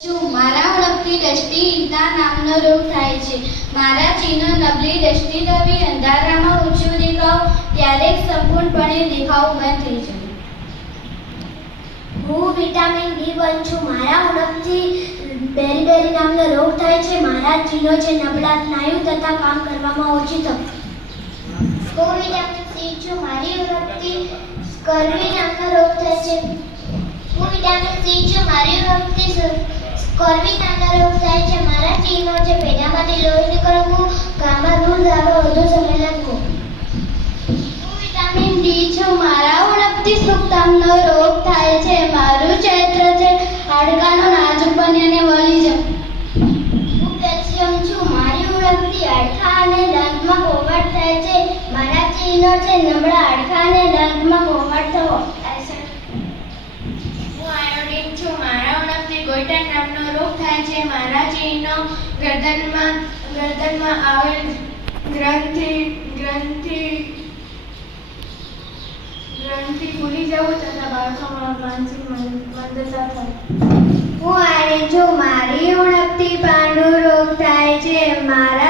મારા ઓળખથી દ્રષ્ટિહીનતા નામનો રોગ થાય છે. મારા ચિહ્નો નબળી દ્રષ્ટિ થવી, અંધારામાં ઓછું દેખાવું, ક્યારેક સંપૂર્ણપણે દેખાવું બંધ થઈ જવું. હું વિટામિન B1 છું. મારા ઓળખથી બેરી નામનો રોગ થાય છે. મારા ચિહ્નો છે નબળા સ્નાયુ તથા કામ કરવામાં ઓછી તક. હું વિટામિન C છું. મારી ઓળખથી સ્કર્વી નામનો રોગ થાય છે. હું વિટામિન C છું. મારી ઓળખથી સ્કર્વી નામનો રોગ થાય છે. મારા ચિહ્નો છે પેટામાંથી લોહી નીકળવું, કામમાં દૂધ આવવા, વધુ સમય લાગવો. હું વિટામિન D છું. મારા ઓળખથી સુક્તામનો રોગ થાય છે. મારું ક્ષેત્ર છે હાડકાનો નાજુક બન્યાને વળી જવું. હું કેલ્શિયમ છું. મારી ઓળખથી હાડકાં અને દાંતમાં કોવાટ થાય છે. મારા ચિહ્નો છે નબળા હાડકાં અને દાંતમાં કોવાટ થવો. હું આયોડીન છું. મારા ઓળખથી ગોઈટર નામનો રોગ થાય છે. મારા ચિહ્નો ગરદનમાં આવેલ ગ્રંથિ ફૂલી જવું તથા બાળકોમાં માનસિક મંદતા થાય. હું આર્યન છું. મારી ઓળખથી પાંડુ રોગ થાય છે. મારા